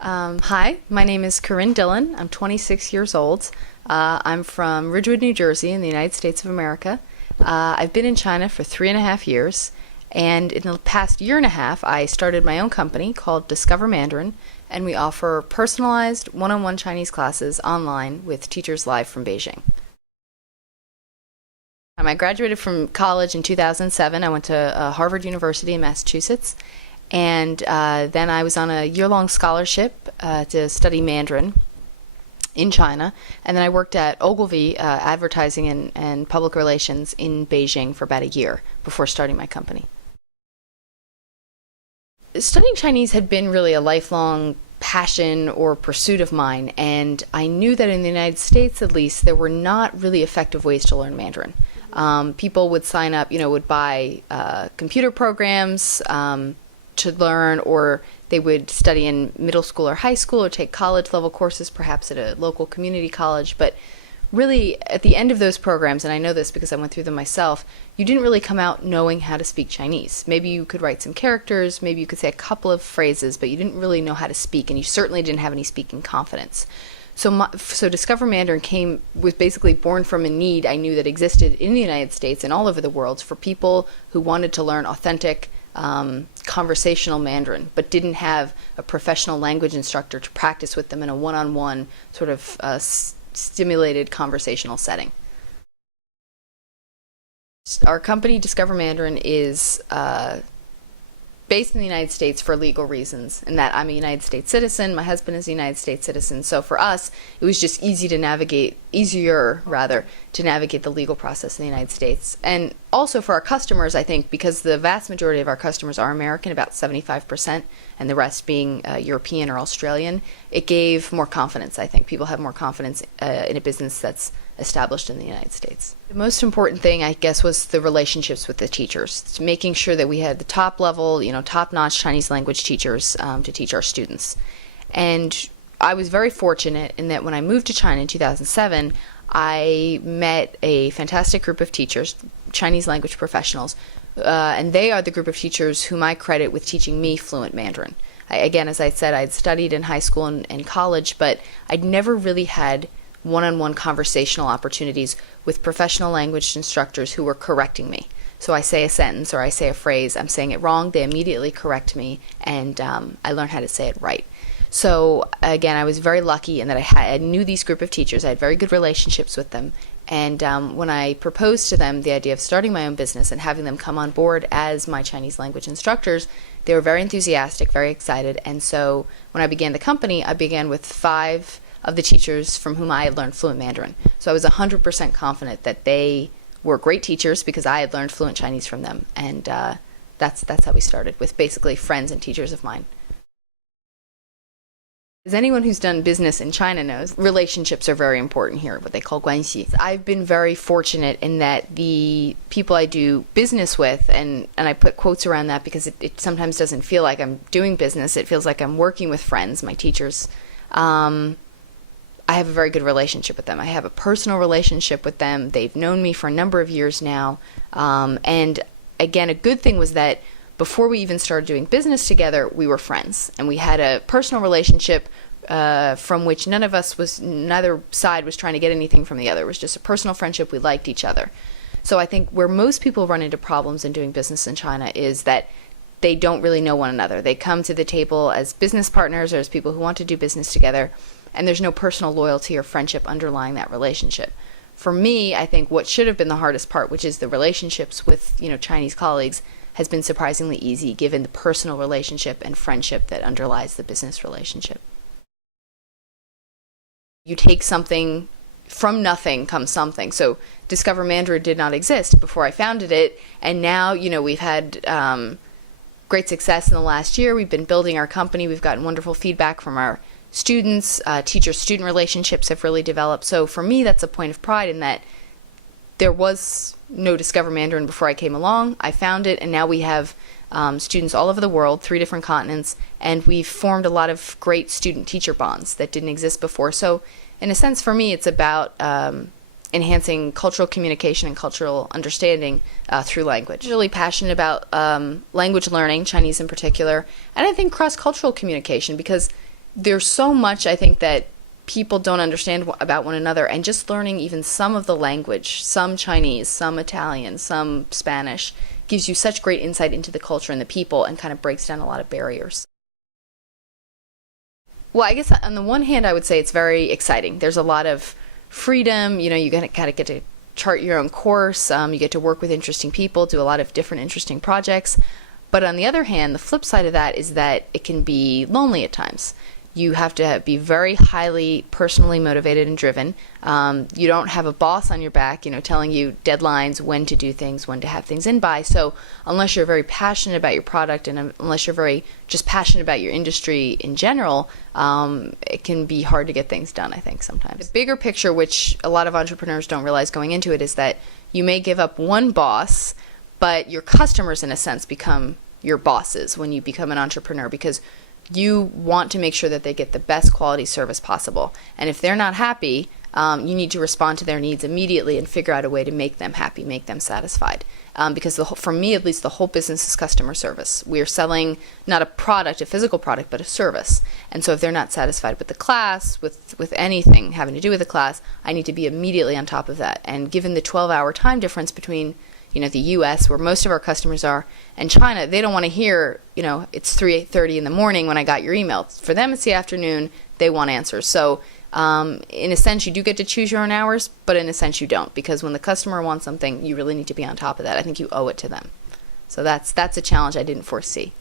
Hi, my name is Corinne Dillon. I'm 26 years old. I'm from Ridgewood, New Jersey, in the United States of America. I've been in China for 3.5 years, and in the past year and a half, I started my own company called Discover Mandarin, and we offer personalized one-on-one Chinese classes online with teachers live from Beijing. I graduated from college in 2007. I went to Harvard University in Massachusetts, and then I was on a year-long scholarship to study Mandarin in China, and then I worked at Ogilvy Advertising and Public Relations in Beijing for about a year before starting my company. Studying Chinese had been really a lifelong passion or pursuit of mine, and I knew that in the United States, at least, there were not really effective ways to learn Mandarin. People would sign up, would buy computer programs to learn, or they would study in middle school or high school or take college level courses, perhaps at a local community college. But really, at the end of those programs, and I know this because I went through them myself, you didn't really come out knowing how to speak Chinese. Maybe you could write some characters, maybe you could say a couple of phrases, but you didn't really know how to speak, and you certainly didn't have any speaking confidence. So Discover Mandarin was basically born from a need I knew that existed in the United States and all over the world for people who wanted to learn authentic conversational Mandarin, but didn't have a professional language instructor to practice with them in a one-on-one sort of stimulated conversational setting. Our company, Discover Mandarin, is based in the United States for legal reasons, in that I'm a United States citizen, my husband is a United States citizen, so for us it was just easier to navigate the legal process in the United States. And also for our customers, I think, because the vast majority of our customers are American, about 75%, and the rest being European or Australian, it gave more confidence, I think. People have more confidence in a business that's established in the United States. The most important thing, I guess, was the relationships with the teachers, making sure that we had the top level, top-notch Chinese language teachers to teach our students. And I was very fortunate in that when I moved to China in 2007, I met a fantastic group of teachers, Chinese language professionals, and they are the group of teachers whom I credit with teaching me fluent Mandarin. Again, as I said, I'd studied in high school and college, but I'd never really had one-on-one conversational opportunities with professional language instructors who were correcting me. So I say a sentence or I say a phrase, I'm saying it wrong, they immediately correct me, and I learn how to say it right. So again, I was very lucky in that I knew these group of teachers, I had very good relationships with them, and when I proposed to them the idea of starting my own business and having them come on board as my Chinese language instructors, they were very enthusiastic, very excited, and so when I began the company, I began with 5 of the teachers from whom I had learned fluent Mandarin. So I was 100% confident that they were great teachers because I had learned fluent Chinese from them, and that's how we started, with basically friends and teachers of mine. As anyone who's done business in China knows, relationships are very important here, what they call 关系. I've been very fortunate in that the people I do business with, and I put quotes around that because it sometimes doesn't feel like I'm doing business, it feels like I'm working with friends, my teachers. I have a very good relationship with them. I have a personal relationship with them. They've known me for a number of years now. And again, a good thing was that before we even started doing business together, we were friends. And we had a personal relationship from which neither side was trying to get anything from the other. It was just a personal friendship. We liked each other. So I think where most people run into problems in doing business in China is that they don't really know one another. They come to the table as business partners or as people who want to do business together, and there's no personal loyalty or friendship underlying that relationship. For me, I think what should have been the hardest part, which is the relationships with Chinese colleagues, has been surprisingly easy given the personal relationship and friendship that underlies the business relationship. You take something, from nothing comes something. So Discover Mandarin did not exist before I founded it, and now we've had great success in the last year. We've been building our company. We've gotten wonderful feedback from our students. Teacher-student relationships have really developed. So for me, that's a point of pride in that there was no Discover Mandarin before I came along. I found it, and now we have students all over the world, 3 different continents, and we've formed a lot of great student-teacher bonds that didn't exist before. So in a sense, for me, it's about enhancing cultural communication and cultural understanding through language. I'm really passionate about language learning, Chinese in particular, and I think cross-cultural communication, because there's so much, I think, that people don't understand about one another, and just learning even some of the language, some Chinese, some Italian, some Spanish, gives you such great insight into the culture and the people, and kind of breaks down a lot of barriers. Well, I guess on the one hand, I would say it's very exciting. There's a lot of freedom. You know, you kind of get to chart your own course. You get to work with interesting people, do a lot of different interesting projects. But on the other hand, the flip side of that is that it can be lonely at times. You have to be very highly personally motivated and driven. You don't have a boss on your back, you know, telling you deadlines, when to do things, when to have things in by. So unless you're very passionate about your product, and unless you're very just passionate about your industry in general, it can be hard to get things done, I think, sometimes. The bigger picture, which a lot of entrepreneurs don't realize going into it, is that you may give up one boss, but your customers, in a sense, become your bosses when you become an entrepreneur, because you want to make sure that they get the best quality service possible. And if they're not happy, you need to respond to their needs immediately and figure out a way to make them happy, make them satisfied. Because for me, at least, the whole business is customer service. We are selling not a product, a physical product, but a service. And so if they're not satisfied with the class, with anything having to do with the class, I need to be immediately on top of that. And given the 12-hour time difference between the U.S., where most of our customers are, and China, they don't want to hear, it's 8:30 in the morning when I got your email. For them, it's the afternoon. They want answers. So in a sense, you do get to choose your own hours, but in a sense, you don't, because when the customer wants something, you really need to be on top of that. I think you owe it to them. So that's a challenge I didn't foresee.